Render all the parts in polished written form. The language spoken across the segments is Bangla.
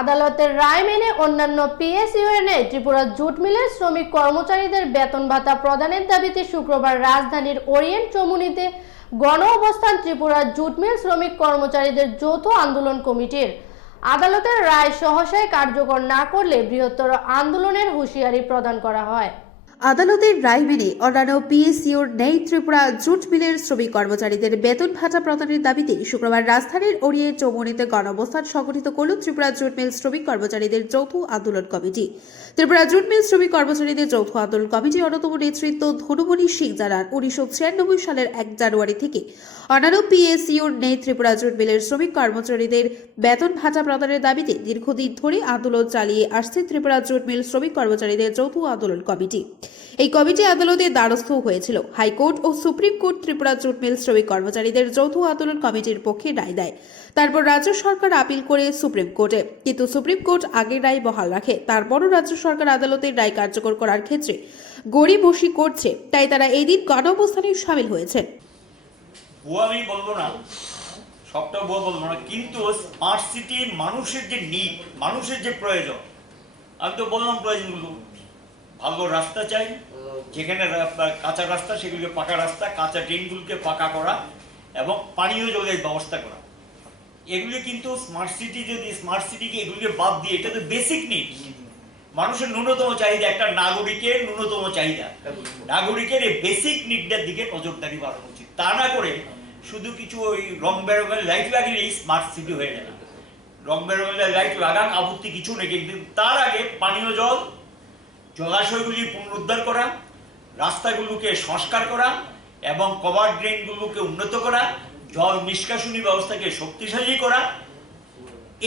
আদালতের রায় মেনে অন্যান্য পিএসইউএনএ ত্রিপুরা জুট মিলের শ্রমিক কর্মচারীদের বেতন ভাতা প্রদানের দাবিতে শুক্রবার রাজধানীর ওরিয়েন্ট চমুনিতে গণ অবস্থান ত্রিপুরা জুট মিল শ্রমিক কর্মচারীদের যৌথ আন্দোলন কমিটির। আদালতের রায় সহসায় কার্যকর না করলে বৃহত্তর আন্দোলনের হুঁশিয়ারি প্রদান করা হয়। আদালতের রায় মেনে অন্যান্য পিএসইউর নেই ত্রিপুরা জুট মিলের শ্রমিক কর্মচারীদের বেতন ভাতা প্রদানের দাবিতে শুক্রবার রাজধানীর ওরিয়েন্ট চৌমুহনীতে গণঅবস্থান সংগঠিত করল ত্রিপুরা জুট মিল শ্রমিক কর্মচারীদের যৌথ আন্দোলন কমিটি। ত্রিপুরা জুট মিল শ্রমিক কর্মচারীদের যৌথ আন্দোলন কমিটি অন্যতম নেতৃত্ব ধনুমণি সিং জানান 1996 সালের 1 জানুয়ারি থেকে অন্যান্য পিএসইউর নেই ত্রিপুরা জুট মিলের শ্রমিক কর্মচারীদের বেতন ভাতা প্রদানের দাবিতে দীর্ঘদিন ধরে আন্দোলন চালিয়ে আসছে ত্রিপুরা জুট মিল শ্রমিক কর্মচারীদের যৌথ আন্দোলন কমিটি। এই কমিটি আদালতের দ্বারস্থ হয়েছিল। হাইকোর্ট ও supreme court Tripura jute mill শ্রমিক কর্মচারীদের যৌথ আন্দোলন কমিটির পক্ষে রায় দেয়। তারপর রাজ্য সরকার আপিল করে সুপ্রিম কোর্টে, কিন্তু সুপ্রিম কোর্ট আগের রায় বহাল রাখে। তারপরও রাজ্য সরকার আদালতের রায় কার্যকর করার ক্ষেত্রে গড়িমসি করছে, তাই তারা এই দিন গণঅবস্থানে সামিল হয়েছেন। আমি বলবো না, সবটা বলবো না, কিন্তু স্মার্ট সিটি মানুষের যে নিড, মানুষের যে প্রয়োজন, আমি তো বললাম প্রয়োজনগুলো ভালো রাস্তা চাই, যেখানে কাঁচা রাস্তা সেগুলোকে পাকা রাস্তা, কাঁচা ড্রেনগুলোকে পাকা করা এবং পানীয় জলের ব্যবস্থা করা। এগুলি কিন্তু স্মার্ট সিটি, যদি স্মার্ট সিটিকে এগুলিকে বাদ দিয়ে, এটা তো বেসিক নিড, মানুষের ন্যূনতম চাহিদা, একটা নাগরিকের ন্যূনতম চাহিদা, নাগরিকের এই বেসিক নিডটার দিকে নজরদারি বাড়ানো উচিত। তা না করে শুধু কিছু ওই রং বেরঙের লাইট লাগলেই স্মার্ট সিটি হয়ে যায় না। রং বেরঙের লাইট লাগান, আপত্তি কিছু নেই, কিন্তু তার আগে পানীয় জল, জলাশয়গুলি পুনরুদ্ধার করা, রাস্তাগুলোকে সংস্কার করা এবং কভার ড্রেনগুলোকে উন্নত করা, জল নিষ্কাশনী ব্যবস্থাকে শক্তিশালী করা,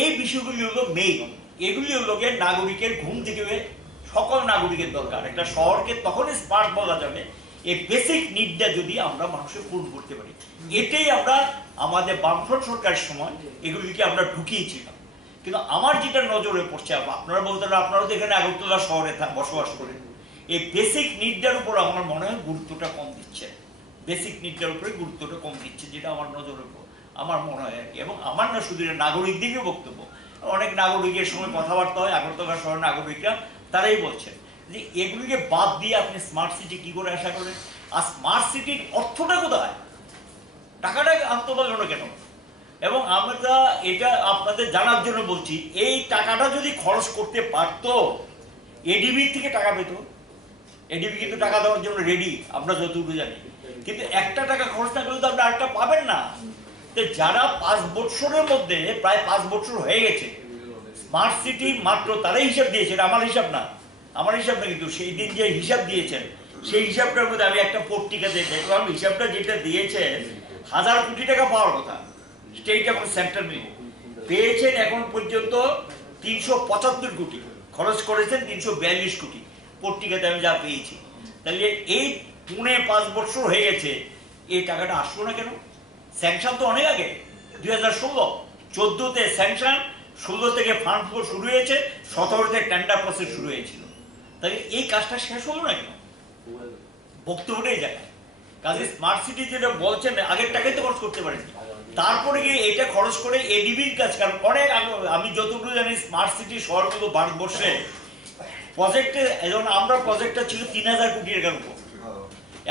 এই বিষয়গুলি হলো মেইন। এগুলি হলো নাগরিকের ঘুম থেকে সকল নাগরিকের দরকার। একটা শহরকে তখনই স্মার্ট বলা যাবে এই বেসিক নিডটা যদি আমরা মানুষের পূরণ করতে পারি। এটাই আমরা আমাদের বামফ্রন্ট সরকারের সময় এগুলিকে আমরা ঢুকিয়েছিলাম। কিন্তু আমার যেটা নজরে পড়ছে, আপনারা বলতে পারেন, আপনারাও তো এখানে আগরতলা শহরে বসবাস করেন, এই বেসিক নিডটার উপর আমার মনে হয় গুরুত্বটা কম দিচ্ছে। বেসিক নিডটার উপরে গুরুত্বটা কম দিচ্ছে, যেটা আমার নজরে আমার মনে হয় আর কি। এবং আমার না শুধু নাগরিকদেরই বক্তব্য, অনেক নাগরিকের সঙ্গে কথাবার্তা হয়, আগরতলা শহরের নাগরিকরা তারাই বলছেন যে এগুলিকে বাদ দিয়ে আপনি স্মার্ট সিটি কি করে আশা করেন? আর স্মার্ট সিটির অর্থটা কোথায়? টাকাটা আনতে পারলো না কেন? এবং আমরা এটা আপনাদের জানার জন্য বলছি, এই টাকাটা যদি খরচ করতে পারতো, এডিবি থেকে টাকা পেত। এডিবি কিন্তু টাকা দেওয়ার জন্য রেডি, আমরা যতটুকু জানি, কিন্তু একটা টাকা খরচ না করলে তো আপনি আরেকটা পাবেন না। তো যারা 5 বছরের মধ্যে, প্রায় 5 বছর হয়ে গেছে, স্মার্ট সিটি মাত্র তারাই হিসাব দিয়েছেন, আমার হিসাব না, কিন্তু সেই দিন যে হিসাব দিয়েছেন সেই হিসাবটার মধ্যে আমি একটা পত্রিকাতে দেখলাম, হিসাবটা যেটা দিয়েছেন 1000 কোটি টাকা পাওয়ার কথা স্টেট এবং সেন্ট্রাল মিলে পেয়েছেন এখন পর্যন্ত 375 কোটি, খরচ করেছেন 342 কোটি, পত্রিকাতে আমি যা পেয়েছি। তাহলে এই 5 বছর হয়ে গেছে, এই টাকাটা আসলো না কেন? স্যাংশন তো অনেক আগে, 2016, 14তে স্যাংশন, 16 থেকে ফান্ড ফ্লো শুরু হয়েছে, 17তে টেন্ডার প্রসেস শুরু হয়েছিল। তাহলে এই কাজটা শেষ হলো না কেন? বক্তব্যটাই যায়। কাজে স্মার্ট সিটি যেটা বলছেন, আগের টাকাই তো খরচ করতে পারেনি, তারপরে গিয়ে এটা খরচ করে এডিবির কাজ। কারণ অনেক আমি যতটুকু জানি, স্মার্ট সিটি শহরগুলো ভারতবর্ষে প্রজেক্টে, যেমন আমরা প্রজেক্টটা ছিল 3000 কোটি টাকার উপর,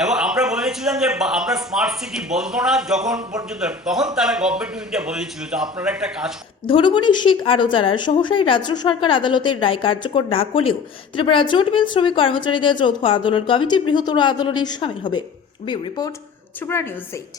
এবং আমরা বলেছিলাম যে আমরা স্মার্ট সিটি বলবো না যখন পর্যন্ত, তখন তারা গভর্নমেন্ট অফ ইন্ডিয়া বলেছিল যে আপনারা একটা কাজ। ধনুমণি শিখ আরও জানান, সহসাই রাজ্য সরকার আদালতের রায় কার্যকর না করলেও ত্রিপুরা জুট মিল শ্রমিক কর্মচারীদের যৌথ আন্দোলন কমিটি বৃহত্তর আন্দোলনে সামিল হবে। Bureau report, Tripura news 8।